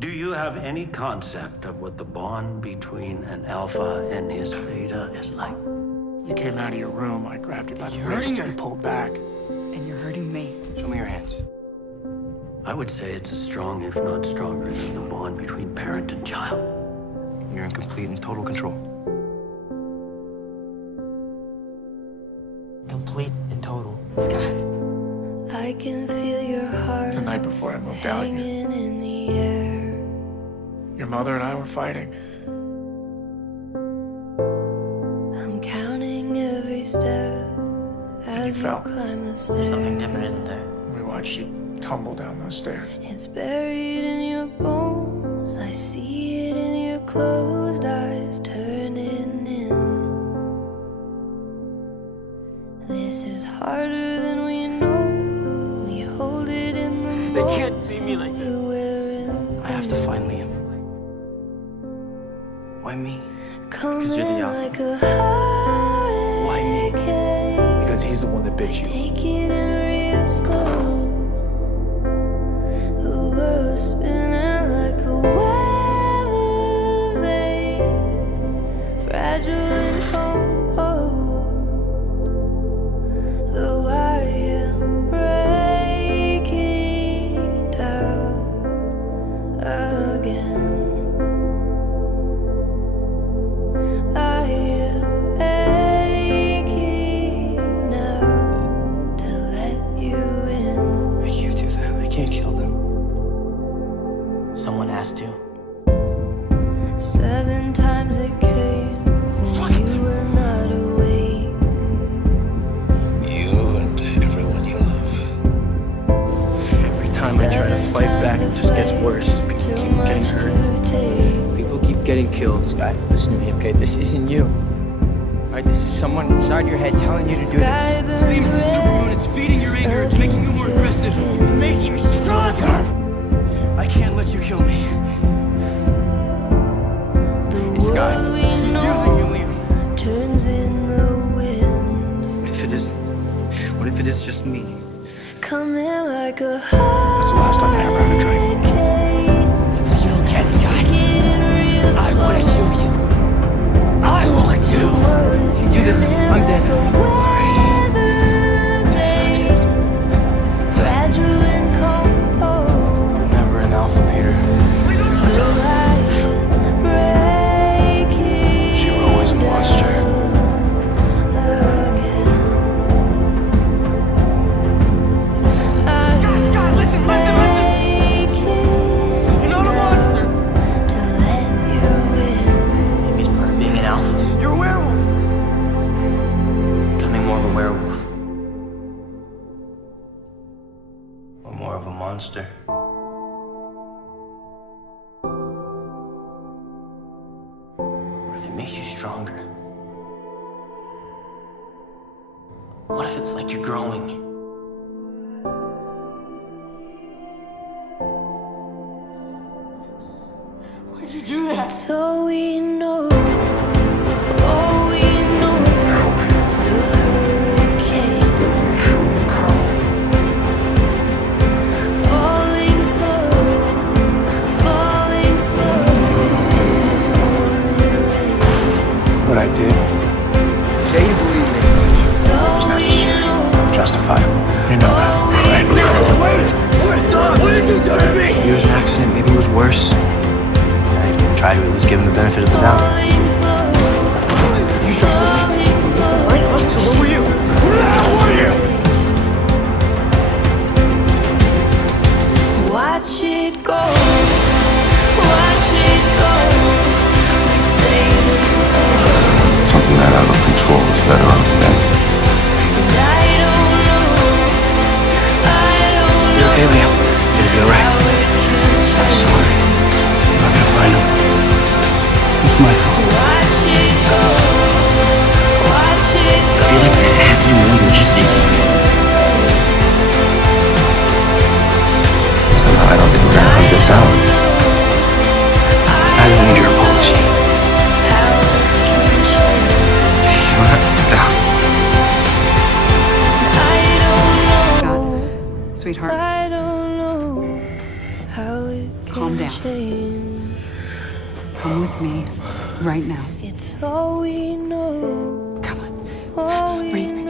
Do you have any concept of what the bond between an alpha and his beta is like? You came out of your room, I grabbed you by the wrist and pulled back. And you're hurting me. Show me your hands. I would say it's as strong, if not stronger, than the bond between parent and child. You're in complete and total control. Complete and total. Scott. I can feel your heart The night before I moved out here, hanging in the air. your mother and I were fighting. I'm counting every step as you fell. climb the There's stairs. something different, isn't there? We watched you tumble down those stairs. It's buried in your bones. I see it in your closed eyes turning in. This is harder than we know. We hold it in the They can't see me like this. wearing. I have to find Liam. Why me? Because you're the alpha. like a hurricane. Why me? Because he's the one that bit you. Take it in real slow. The world's spinning like a weather vane, fragile and composed. Though I am breaking down again, I am aching now to let you in. I can't do that. I can't kill them. Someone has to. 7 times it came when you were not awake. You and everyone you love. Every time I try to fight back, it just gets worse. People Too keep much getting hurt. to take. People keep getting killed. Sky, listen to me, okay? This isn't you. All right, this is someone inside your head telling you to do Sky this. burned Liam's the supermoon. It's feeding your anger. It's making you more aggressive. It's making me stronger. I can't let you kill me. The Sky. world we He's using you, know Liam. turns in the wind. What if it isn't? What if it is just me? Coming like a That's the last time I ever had a drink. hurricane. That's how you don't get, Sky. Get in real I want to heal you. I want you. You do this, I'm dead. Fragile and composed. You're never an alpha, Peter. Though I am breaking You were always a monster. again. Scott, listen, listen, listen. You're not a monster. To let you in. Maybe it's part of being an alpha. You're a werewolf. Becoming more of a werewolf. Or more of a monster. What if it makes you stronger? What if it's like you're growing? Why'd you do that? So we know, oh we know, the hurricane falling slow in the pouring rain. What I did? Say you believe me. So we know, Justifiable. You know that, right? Wait! What did you do to me? Maybe it was an accident, maybe it was worse. I try to at least give him the benefit of the doubt. falling slow, You shot something. falling slow. What? So what were you? Who the hell were you? Watch it go, watch it go. We stay the same. Something that out of control is better off dead. And I don't know, You okay, Liam? You're gonna be alright. how it can I'm change. sorry. I'm not gonna find him. It's my fault. Watch it go, watch it go. I feel like I have to remember just this. Somehow I don't think we're gonna hunt this out. I don't need your apology. How it can change. You don't have to stop. I don't know, Scott, sweetheart. I don't know how how it Calm can down. change. Come with me right now. It's all we know. Come on. All we Breathe.